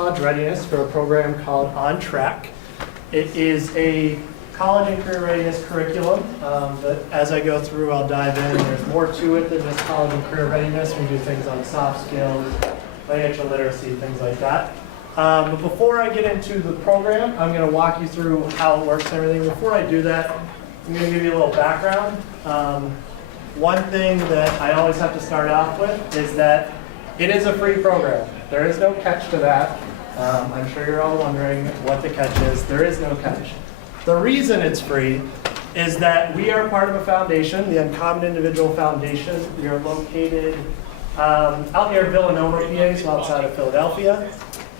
College readiness for a program called On Track. It is a college and career readiness curriculum, but as I go through, I'll dive in. There's more to it than just college and career readiness. We do things on soft skills, financial literacy, things like that. But before I get into the program, I'm going to walk you through how it works and everything. Before I do that, I'm going to give you a little background. One thing that I always have to start off with is that it is a free program. There is no catch to that. I'm sure you're all wondering what the catch is. There is no catch. The reason it's free is that we are part of a foundation, the Uncommon Individual Foundation. We are located out near Villanova, PA, so outside of Philadelphia.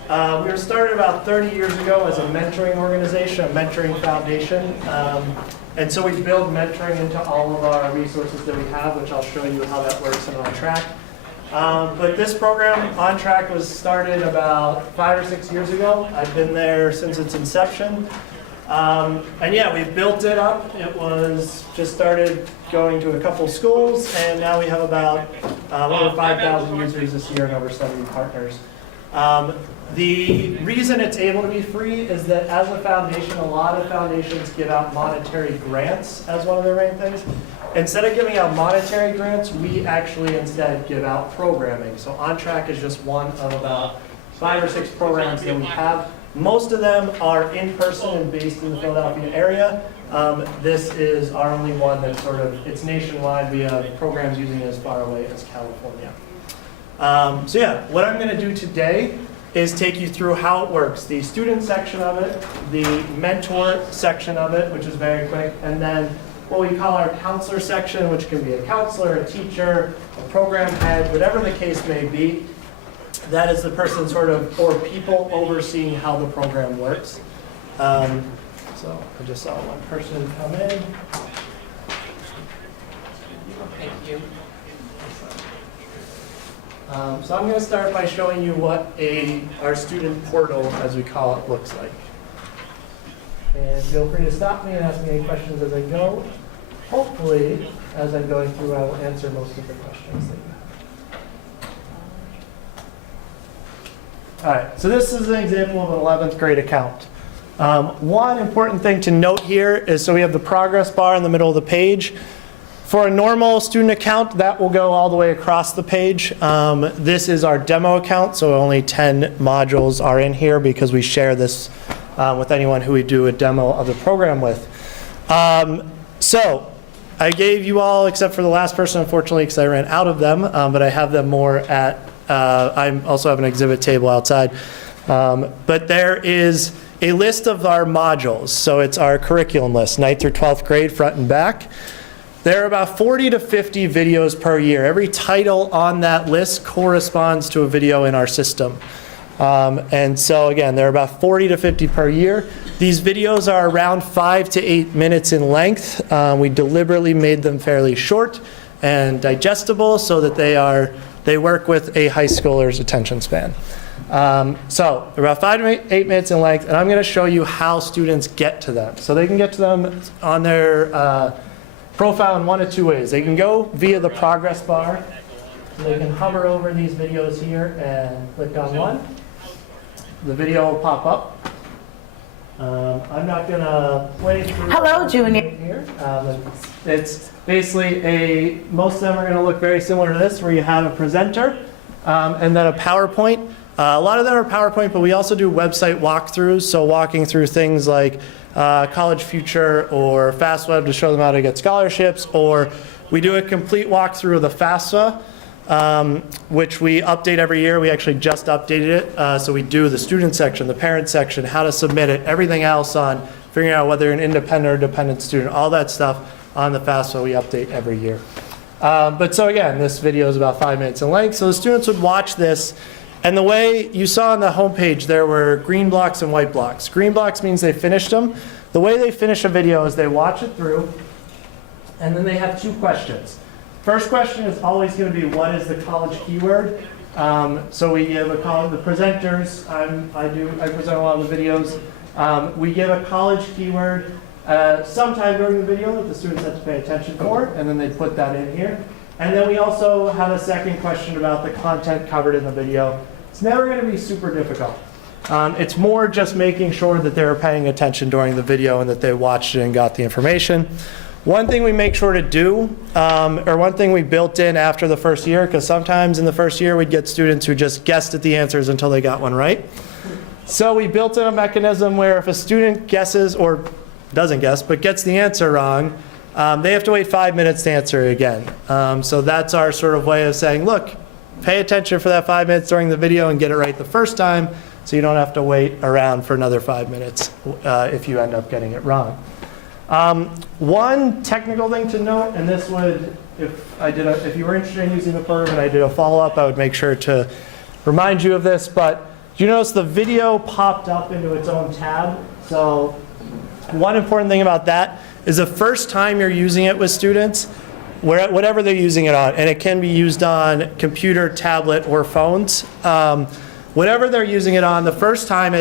We were started about 30 years ago as a mentoring organization, a mentoring foundation. And so we build mentoring into all of our resources that we have, which I'll show you how that works in On Track. But this program, On Track, was started about 5 or 6 years ago. I've been there since its inception. And yeah, we've built it up. It was just started going to a couple schools, and now we have about over 5,000 users this year and over 70 partners. The reason it's able to be free is that as a foundation, a lot of foundations give out monetary grants as one of their main things. Instead of giving out monetary grants, we actually instead give out programming. So On Track is just one of about 5 or 6 programs that we have. Most of them are in person and based in the Philadelphia area. This is our only one that's it's nationwide. We have programs using it as far away as California. So yeah, what I'm gonna do today is take you through how it works. The student section of it, the mentor section of it, which is very quick, and then what we call our counselor section, which can be a counselor, a teacher, a program head, whatever the case may be. That is the person or people overseeing how the program works. So I just saw one person come in. Thank you. So I'm going to start by showing you what our student portal, as we call it, looks like. And feel free to stop me and ask me any questions as I go. Hopefully, as I'm going through, I will answer most of the questions that you have. All right, so this is an example of an 11th grade account. One important thing to note here is, so we have the progress bar in the middle of the page. For a normal student account, that will go all the way across the page. This is our demo account, so only 10 modules are in here because we share this with anyone who we do a demo of the program with. So I gave you all, except for the last person, unfortunately, because I ran out of them, but I have them more at, I also have an exhibit table outside. But there is a list of our modules. So it's our curriculum list, 9th through 12th grade, front and back. There are about 40 to 50 videos per year. Every title on that list corresponds to a video in our system. And so again, there are about 40 to 50 per year. These videos are around 5 to 8 minutes in length. We deliberately made them fairly short and digestible so that they work with a high schooler's attention span. So they're about 5 to 8 minutes in length, and I'm going to show you how students get to them. So they can get to them on their profile in one of 2 ways. They can go via the progress bar. So they can hover over these videos here and click on one. The video will pop up. I'm not going to play through. Hello, Junior. Here. It's basically most of them are going to look very similar to this, where you have a presenter and then a PowerPoint. A lot of them are PowerPoint, but we also do website walkthroughs, so walking through things like College Future or FastWeb to show them how to get scholarships, or we do a complete walkthrough of the FAFSA, which we update every year. We actually just updated it. So we do the student section, the parent section, how to submit it, everything else on figuring out whether you're an independent or dependent student, all that stuff on the FAFSA we update every year. But so again, this video is about 5 minutes in length. So the students would watch this, and the way you saw on the homepage, there were green blocks and white blocks. Green blocks means they finished them. The way they finish a video is they watch it through, and then they have 2 questions. First question is always going to be, what is the college keyword? So we give the presenters, I present a lot of the videos. We give a college keyword sometime during the video that the students have to pay attention for, and then they put that in here. And then we also have a second question about the content covered in the video. It's never going to be super difficult. It's more just making sure that they were paying attention during the video and that they watched it and got the information. One thing we make sure to do, or one thing we built in after the first year, because sometimes in the first year we'd get students who just guessed at the answers until they got one right. So we built in a mechanism where if a student guesses, or doesn't guess, but gets the answer wrong, they have to wait 5 minutes to answer it again. So that's our sort of way of saying, look, pay attention for that 5 minutes during the video and get it right the first time, so you don't have to wait around for another 5 minutes if you end up getting it wrong. One technical thing to note, and this would, if you were interested in using the program and I did a follow-up, I would make sure to remind you of this, but you notice the video popped up into its own tab. So one important thing about that is the first time you're using it with students, whatever they're using it on, and it can be used on computer, tablet, or phones, whatever they're using it on, the first time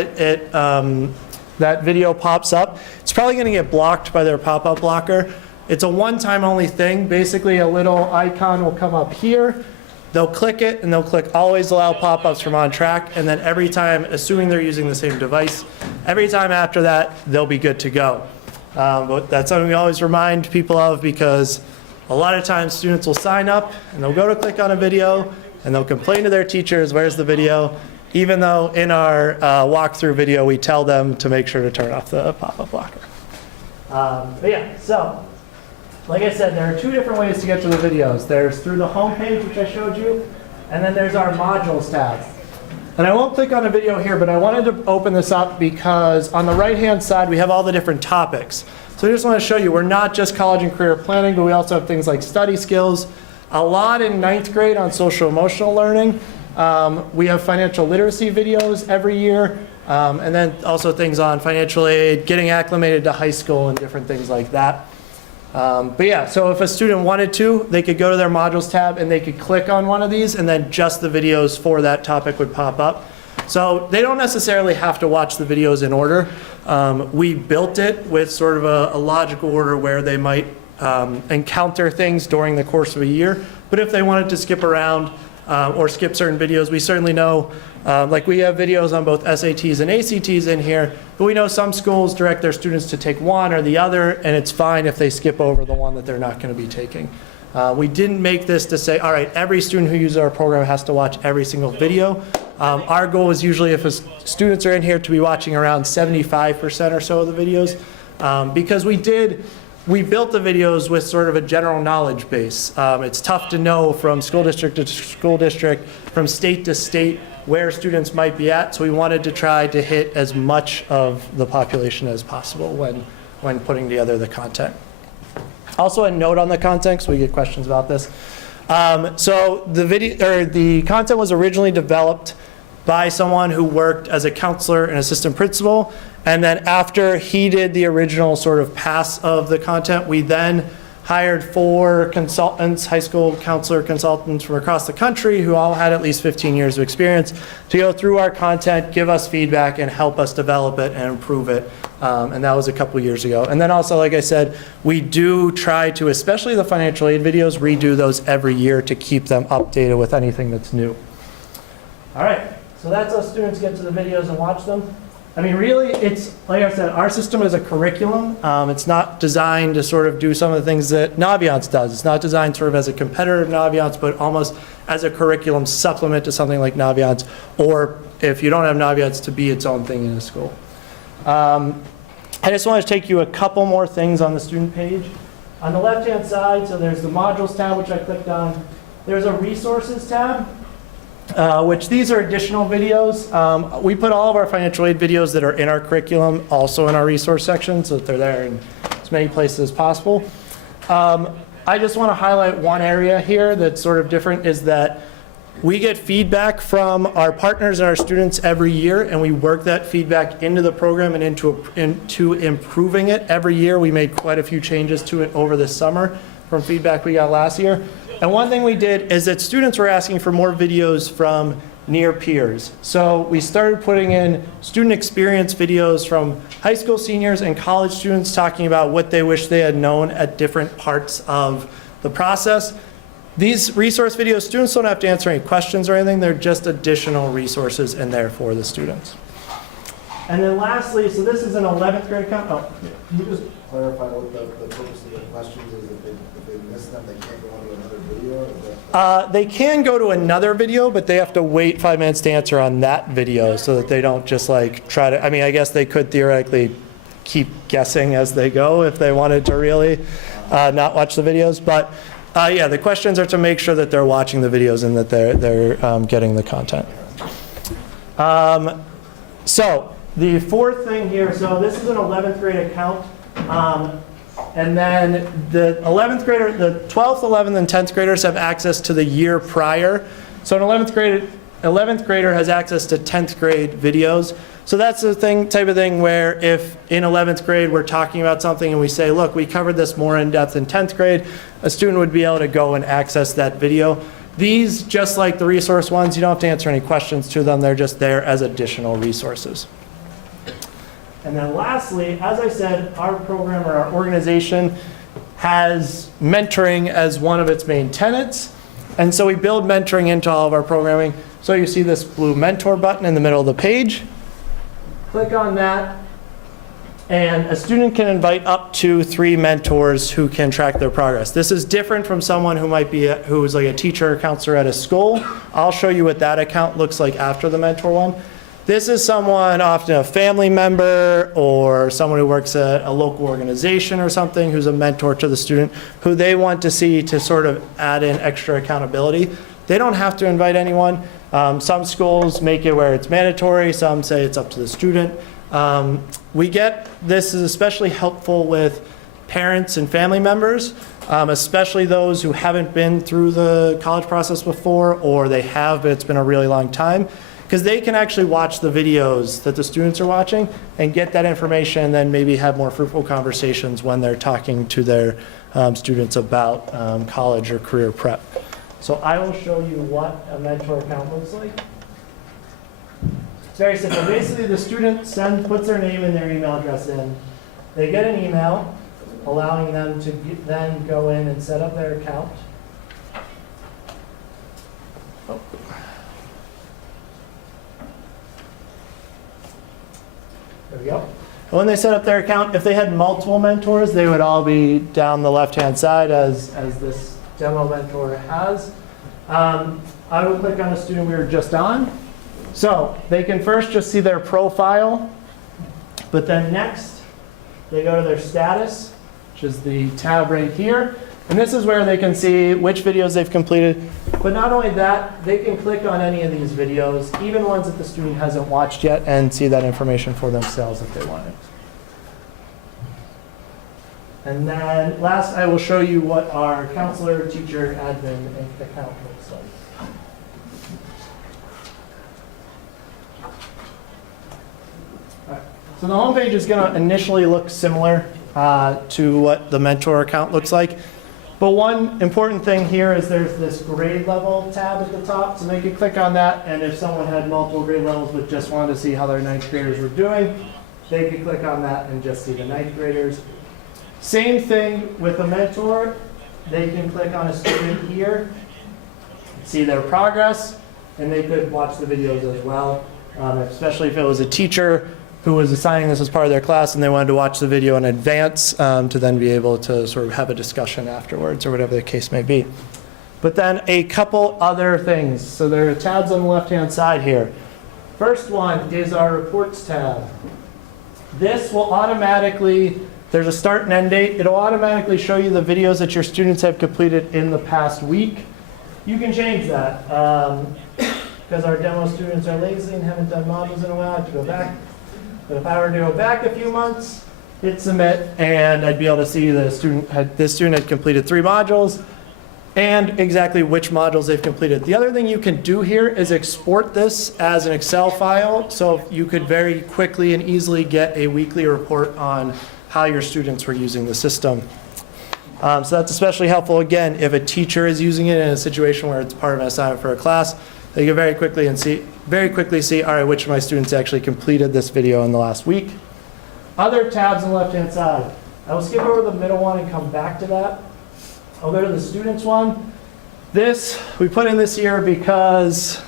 that video pops up, it's probably going to get blocked by their pop-up blocker. It's a one-time only thing. Basically, a little icon will come up here. They'll click it, and they'll click always allow pop-ups from on track, and then every time, assuming they're using the same device, every time after that, they'll be good to go. But that's something we always remind people of, because a lot of times students will sign up, and they'll go to click on a video, and they'll complain to their teachers, where's the video? Even though in our walkthrough video, we tell them to make sure to turn off the pop-up blocker. But yeah, so like I said, there are two different ways to get to the videos. There's through the home page, which I showed you, and then there's our modules tab. And I won't click on a video here, but I wanted to open this up because on the right-hand side, we have all the different topics. So I just want to show you, we're not just college and career planning, but we also have things like study skills, a lot in 9th grade on social emotional learning. We have financial literacy videos every year, and then also things on financial aid, getting acclimated to high school, and different things like that. But yeah, so if a student wanted to, they could go to their modules tab and they could click on one of these, and then just the videos for that topic would pop up. So they don't necessarily have to watch the videos in order. We built it with sort of a logical order where they might encounter things during the course of a year. But if they wanted to skip around, or skip certain videos. We certainly know, like we have videos on both SATs and ACTs in here, but we know some schools direct their students to take one or the other, and it's fine if they skip over the one that they're not going to be taking. We didn't make this to say, all right, every student who uses our program has to watch every single video. Our goal is usually if students are in here to be watching around 75% or so of the videos, because we built the videos with sort of a general knowledge base. It's tough to know from school district to school district, from state to state, where students might be at. So we wanted to try to hit as much of the population as possible when putting together the content. Also a note on the content, because we get questions about this. So the content was originally developed by someone who worked as a counselor and assistant principal. And then after he did the original sort of pass of the content, we then hired 4 consultants, high school counselor consultants from across the country who all had at least 15 years of experience to go through our content, give us feedback, and help us develop it and improve it. And that was a couple years ago. And then also, like I said, we do try to, especially the financial aid videos, redo those every year to keep them updated with anything that's new. All right, so that's how students get to the videos and watch them. I mean, really, it's, like I said, our system is a curriculum. It's not designed to sort of do some of the things that Naviance does. It's not designed sort of as a competitor to Naviance, but almost as a curriculum supplement to something like Naviance, or if you don't have Naviance, to be its own thing in a school. I just want to take you a couple more things on the student page. On the left-hand side, so there's the modules tab, which I clicked on. There's a resources tab. Which these are additional videos. We put all of our financial aid videos that are in our curriculum also in our resource section, so that they're there in as many places as possible. I just want to highlight one area here that's sort of different, is that we get feedback from our partners and our students every year, and we work that feedback into the program and into improving it every year. We made quite a few changes to it over this summer from feedback we got last year. And one thing we did is that students were asking for more videos from near peers. So we started putting in student experience videos from high school seniors and college students talking about what they wish they had known at different parts of the process. These resource videos, students don't have to answer any questions or anything. They're just additional resources in there for the students. And then lastly, so this is an 11th grade account. Oh, Can you just clarify what the purpose of the questions is? If they miss them, they can't go on to another video? Or is that... they can go to another video, but they have to wait 5 minutes to answer on that video so that they don't just like try to, I mean, I guess they could theoretically keep guessing as they go if they wanted to really not watch the videos. But yeah, the questions are to make sure that they're watching the videos and that they're getting the content. So the fourth thing here, so this is an 11th grade account. And then the 11th grader, the 12th, 11th, and 10th graders have access to the year prior. So an 11th grader has access to 10th grade videos. So that's the type of thing where if in 11th grade we're talking about something and we say, look, we covered this more in depth in 10th grade, a student would be able to go and access that video. These, just like the resource ones, you don't have to answer any questions to them. They're just there as additional resources. And then lastly, as I said, our program or our organization has mentoring as one of its main tenets. And so we build mentoring into all of our programming. So you see this blue mentor button in the middle of the page. Click on that, and a student can invite up to 3 mentors who can track their progress. This is different from someone who might be who's like a teacher or counselor at a school. I'll show you what that account looks like after the mentor one. This is someone, often a family member or someone who works at a local organization or something, who's a mentor to the student, who they want to see to sort of add in extra accountability. They don't have to invite anyone. Some schools make it where it's mandatory. Some say it's up to the student. This is especially helpful with parents and family members, especially those who haven't been through the college process before, or they have, but it's been a really long time. Because they can actually watch the videos that the students are watching and get that information and then maybe have more fruitful conversations when they're talking to their students about college or career prep. So I will show you what a mentor account looks like. It's very simple. Basically, the student puts their name and their email address in. They get an email allowing them to then go in and set up their account. Oh. There we go. And when they set up their account, if they had multiple mentors, they would all be down the left-hand side as this demo mentor has. I will click on the student we were just on. So they can first just see their profile, but then next they go to their status, which is the tab right here. And this is where they can see which videos they've completed. But not only that, they can click on any of these videos, even ones that the student hasn't watched yet, and see that information for themselves if they want it. And then last, I will show you what our counselor, teacher, admin account looks like. All right. So the home page is going to initially look similar to what the mentor account looks like. But one important thing here is there's this grade level tab at the top, so they could click on that, and if someone had multiple grade levels but just wanted to see how their 9th graders were doing, they could click on that and just see the 9th graders. Same thing with a mentor. They can click on a student here, see their progress, and they could watch the videos as well, especially if it was a teacher who was assigning this as part of their class and they wanted to watch the video in advance to then be able to sort of have a discussion afterwards or whatever the case may be. But then a couple other things. So there are tabs on the left-hand side here. First one is our reports tab. This will automatically, there's a start and end date. It'll automatically show you the videos that your students have completed in the past week. You can change that because our demo students are lazy and haven't done modules in a while. I have to go back. But if I were to go back a few months, hit submit, and I'd be able to see this student had completed 3 modules and exactly which modules they've completed. The other thing you can do here is export this as an Excel file, so you could very quickly and easily get a weekly report on how your students were using the system. So that's especially helpful, again, if a teacher is using it in a situation where it's part of an assignment for a class. They can very quickly see, all right, which of my students actually completed this video in the last week. Other tabs on the left-hand side. I will skip over the middle one and come back to that. I'll go to the students one. This, we put in this here because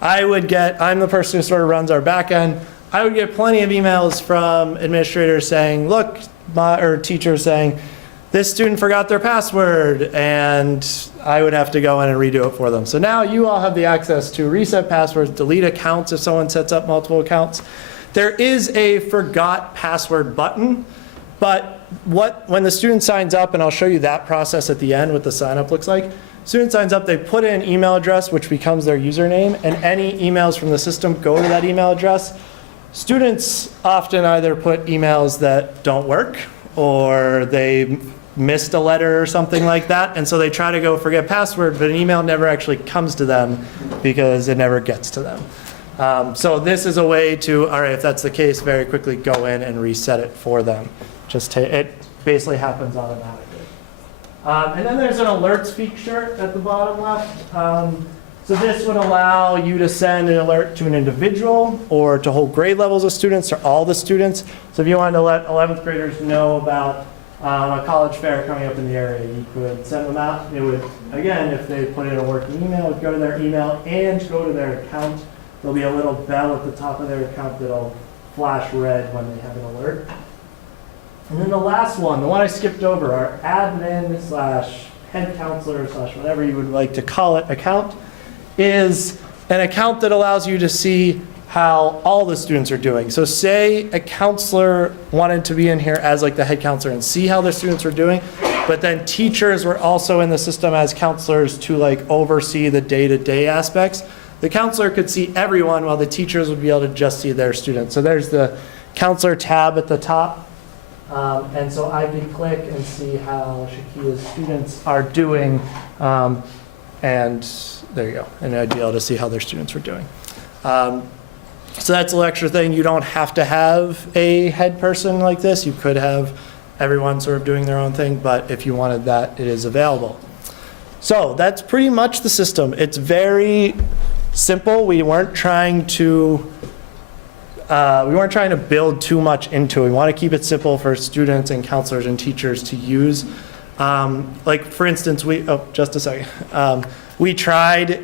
I'm the person who sort of runs our back end. I would get plenty of emails from administrators saying, look, or teachers saying, this student forgot their password, and I would have to go in and redo it for them. So now you all have the access to reset passwords, delete accounts if someone sets up multiple accounts. There is a forgot password button, but when the student signs up, and I'll show you that process at the end, what the sign up looks like. Student signs up, they put in an email address, which becomes their username, and any emails from the system go to that email address. Students often either put emails that don't work, or they missed a letter or something like that, and so they try to go forget password, but an email never actually comes to them because it never gets to them. So this is a way to, all right, if that's the case, very quickly go in and reset it for them. It basically happens automatically. And then there's an alerts feature at the bottom left. So this would allow you to send an alert to an individual or to whole grade levels of students or all the students. So if you wanted to let 11th graders know about a college fair coming up in the area, you could send them out. It would, again, if they put in a working email, it would go to their email and go to their account. There'll be a little bell at the top of their account that'll flash red when they have an alert. And then the last one, the one I skipped over, our admin / head counselor / whatever you would like to call it account, is an account that allows you to see how all the students are doing. So say a counselor wanted to be in here as like the head counselor and see how their students were doing, but then teachers were also in the system as counselors to like oversee the day-to-day aspects. The counselor could see everyone while the teachers would be able to just see their students. So there's the counselor tab at the top. And so I can click and see how Shakia's students are doing. And there you go. And I'd be able to see how their students were doing. So that's a little extra thing. You don't have to have a head person like this. You could have everyone sort of doing their own thing, but if you wanted that, it is available. So that's pretty much the system. It's very simple. We weren't trying to build too much into it. We want to keep it simple for students and counselors and teachers to use. Like for instance, just a second. We tried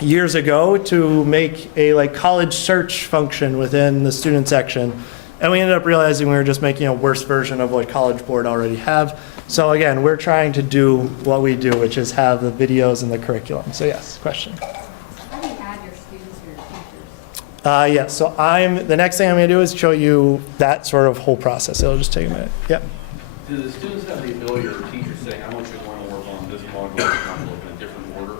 years ago to make a like college search function within the student section, and we ended up realizing we were just making a worse version of what College Board already have. So again, we're trying to do what we do, which is have the videos and the curriculum. So yes, question. How do you add your students or your teachers? Yeah, so the next thing I'm going to do is show you that sort of whole process. It'll just take a minute. Yep. Do the students have the ability, or teachers saying, I want you to want to work on this module, this module in a different order?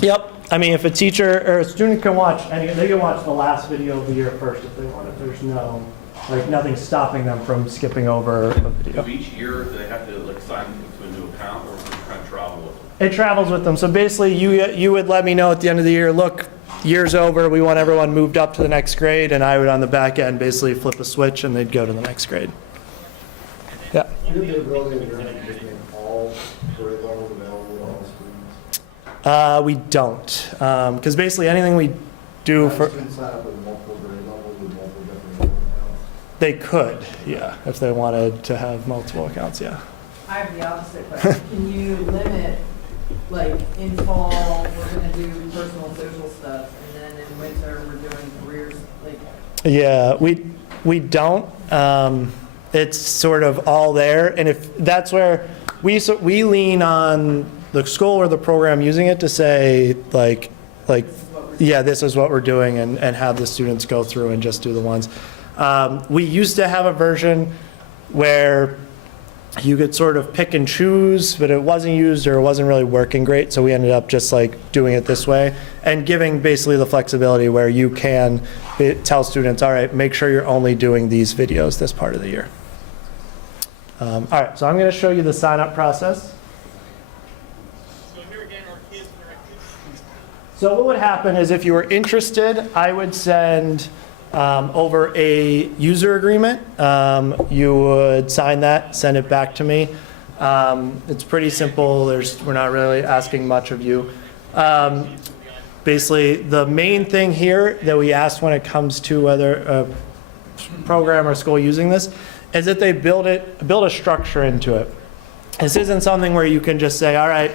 Yep. I mean, if a teacher or a student can watch, they can watch the last video of the year first if they want it. There's nothing stopping them from skipping over a video. So each year, do they have to like sign into a new account, or is it kind of travel with them? It travels with them. So basically, you would let me know at the end of the year, look, year's over, we want everyone moved up to the next grade, and I would on the back end basically flip a switch and they'd go to the next grade. Yeah. Do you have the ability to just make all grade levels available to all students? We don't, because basically anything we do Have for, students sign up with multiple grade levels with multiple different accounts? they could, yeah, if they wanted to have multiple accounts, yeah. I have the opposite question. Can you limit, like, in fall, we're gonna do personal and social stuff, and then in winter, we're doing careers, like, Yeah, we don't. It's sort of all there, and if that's where we lean on the school or the program using it to say like yeah, this is what we're doing, and have the students go through and just do the ones. We used to have a version where you could sort of pick and choose, but it wasn't used or it wasn't really working great, so we ended up just like doing it this way and giving basically the flexibility where you can tell students, all right, make sure you're only doing these videos this part of the year. All right, so I'm going to show you the sign-up process. So what would happen is if you were interested, I would send over a user agreement. You would sign that, send it back to me. It's pretty simple. We're not really asking much of you. Basically, the main thing here that we ask when it comes to whether a program or school using this is that they build a structure into it. This isn't something where you can just say, all right,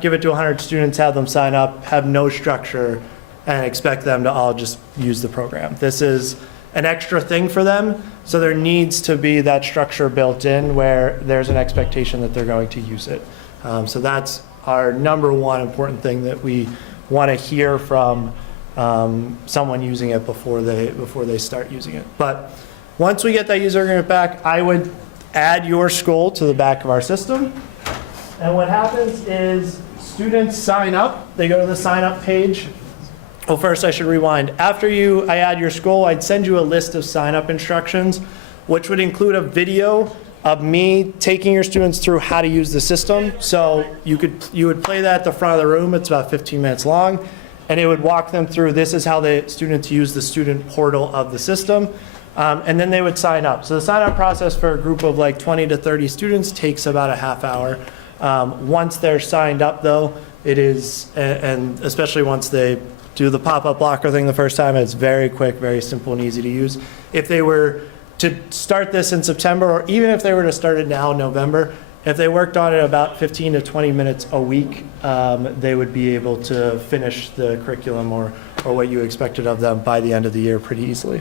give it to 100 students, have them sign up, have no structure. and expect them to all just use the program. This is an extra thing for them, so there needs to be that structure built in where there's an expectation that they're going to use it. So that's our number one important thing that we want to hear from someone using it before they start using it. But once we get that user agreement back, I would add your school to the back of our system. And what happens is students sign up. They go to the sign up page. Well, first I should rewind. After I add your school, I'd send you a list of sign up instructions, which would include a video of me taking your students through how to use the system. So you would play that at the front of the room. It's about 15 minutes long. And it would walk them through, this is how the students use the student portal of the system. And then they would sign up. So the sign up process for a group of like 20 to 30 students takes about a half hour. Once they're signed up though, it is, and especially once they do the pop-up blocker thing the first time, it's very quick, very simple and easy to use. If they were to start this in September, or even if they were to start it now in November, if they worked on it about 15 to 20 minutes a week, they would be able to finish the curriculum or what you expected of them by the end of the year pretty easily.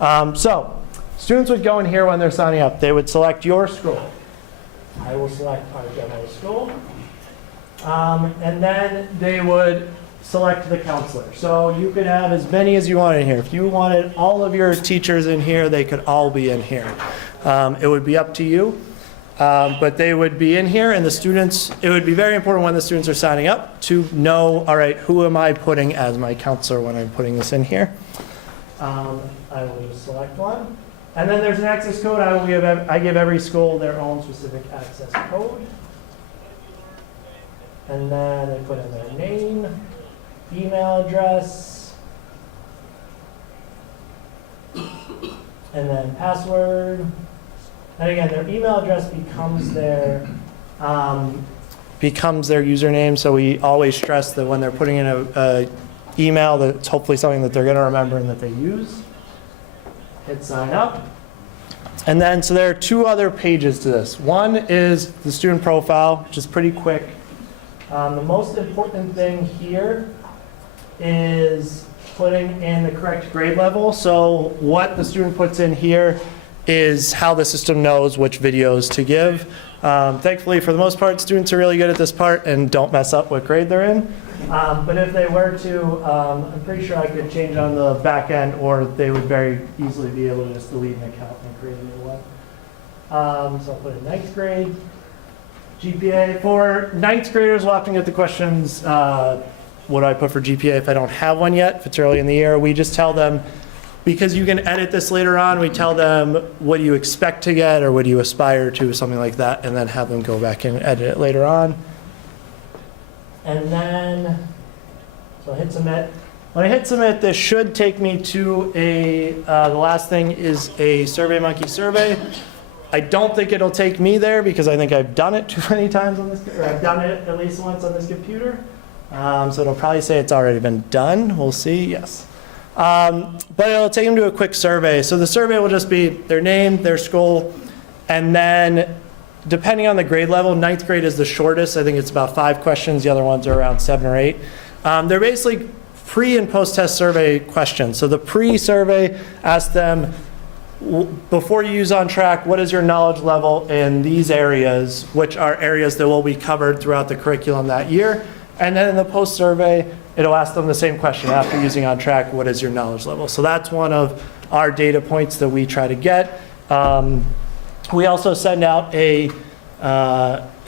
So students would go in here when they're signing up. They would select your school. I will select our demo school. And then they would select the counselor. So you could have as many as you want in here. If you wanted all of your teachers in here, they could all be in here. It would be up to you, but they would be in here, and the students, it would be very important when the students are signing up to know, all right, who am I putting as my counselor when I'm putting this in here? I will just select one. And then there's an access code. I give every school their own specific access code. And then they put in their name, email address, and then password. And again, their email address becomes their username. So we always stress that when they're putting in a email, that it's hopefully something that they're going to remember and that they use. Hit sign up. And then, so there are two other pages to this. One is the student profile, which is pretty quick. The most important thing here is putting in the correct grade level. So what the student puts in here is how the system knows which videos to give. Thankfully, for the most part, students are really good at this part and don't mess up what grade they're in. But if they were to, I'm pretty sure I could change on the back end, or they would very easily be able to just delete an account and create a new one. So I'll put in ninth grade. GPA. For ninth graders, we'll often get the questions, what do I put for GPA if I don't have one yet, if it's early in the year. We just tell them, because you can edit this later on, we tell them what do you expect to get or what do you aspire to, something like that, and then have them go back and edit it later on. And then, so I hit submit. When I hit submit, this should take me to the last thing is a SurveyMonkey survey. I don't think it'll take me there because I think I've done it too many times on this, or I've done it at least once on this computer. So it'll probably say it's already been done. We'll see, yes. But it'll take them to a quick survey. So the survey will just be their name, their school, and then depending on the grade level, ninth grade is the shortest. I think it's about 5 questions. The other ones are around 7 or 8. They're basically pre and post-test survey questions. So the pre-survey asks them, before you use On Track, what is your knowledge level in these areas, which are areas that will be covered throughout the curriculum that year. And then in the post-survey, it'll ask them the same question after using On Track, what is your knowledge level? So that's one of our data points that we try to get. We also send out an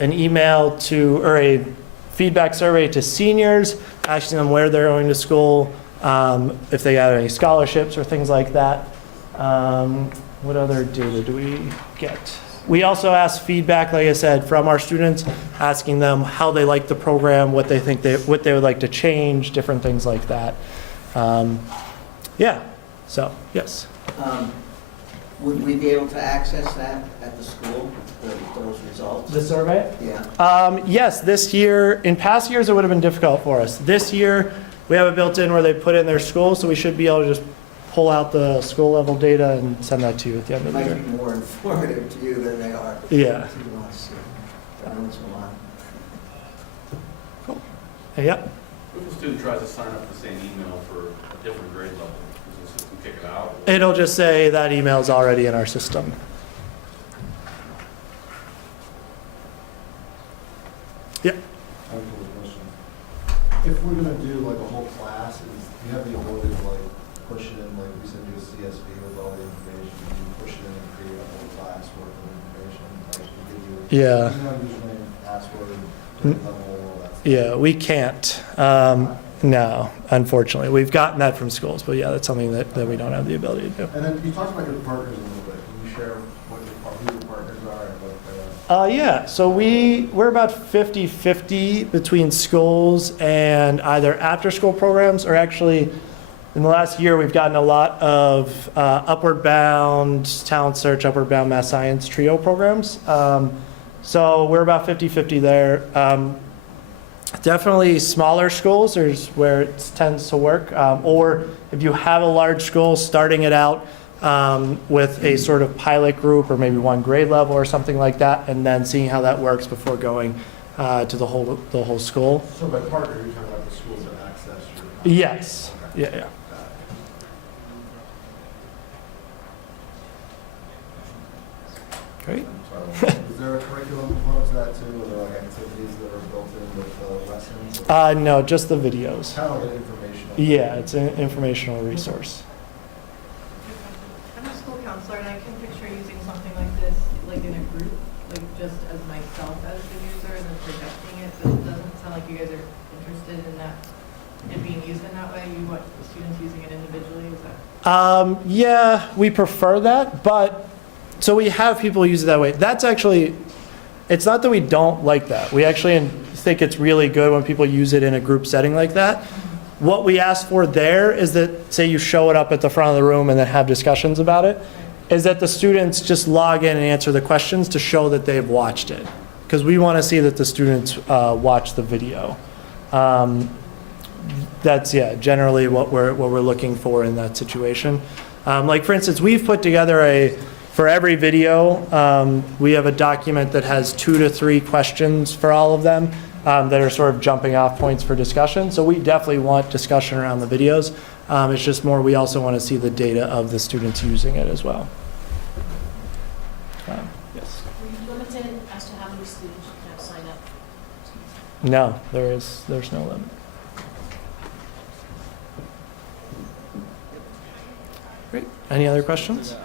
email to, or a feedback survey to seniors, asking them where they're going to school, if they have any scholarships or things like that. What other data do we get? We also ask feedback, like I said, from our students, asking them how they like the program, what they think what they would like to change, different things like that. Yeah, so, yes. Would we be able to access that at the school, those results? The survey? Yeah. Yes, this year, in past years, it would have been difficult for us. This year, we have it built in where they put in their school, so we should be able to just pull out the school level data and send that to you at the end It of the might year. be more informative to you than they are Yeah. to us. That knows a lot. Yep. What if a student tries to sign up the same email for a different grade level? Does the system kick it out? It'll just say that email's already in our system. Yeah. I have a couple of questions. If we're gonna do like a whole class, do you have the ability to like push it in, like we send you a CSV with all the information, and you push it in and create a whole class worth of information? Like we give you Yeah. email, username, password, grade level, all that stuff? Yeah, we can't. No, unfortunately. We've gotten that from schools, but yeah, that's something that we don't have the ability to do. And then you talked about your partners a little bit. Can you share who your partners are and what Yeah, so we're about 50-50 between schools and either after-school programs, or actually, in the last year, we've gotten a lot of Upward Bound, Talent Search, Upward Bound Math Science trio programs. So we're about 50-50 there. Definitely smaller schools is where it tends to work. Or if you have a large school, starting it out with a sort of pilot group or maybe one grade level or something like that, and then seeing how that works before going to the whole school. So by partner, you're talking about the schools that access your content? Yes. Okay. Yeah, yeah. Got it. Great. So, is there a curriculum component to that too? Are there like activities that are built in with the lessons? No, just the videos. Kind of like an informational. Yeah, it's an informational resource. I'm a school counselor, and I can picture using something like this, like in a group, like just as myself as the user and then projecting it, but it doesn't sound like you guys are interested in that, it being used in that way. You want the students using it individually, is that? Yeah, we prefer that, but, so we have people use it that way. That's actually, it's not that we don't like that. We actually think it's really good when people use it in a group setting like that. What we ask for there is that, say you show it up at the front of the room and then have discussions about it, is that the students just log in and answer the questions to show that they've watched it. Because we want to see that the students watch the video. That's, yeah, generally what we're looking for in that situation. Like, for instance, we've put together for every video, we have a document that has 2 to 3 questions for all of them that are sort of jumping off points for discussion. So we definitely want discussion around the videos. It's just more, we also want to see the data of the students using it as well. Yes. Were you limited as to how many students you can have sign up? No, there's no limit. Great. Any other questions?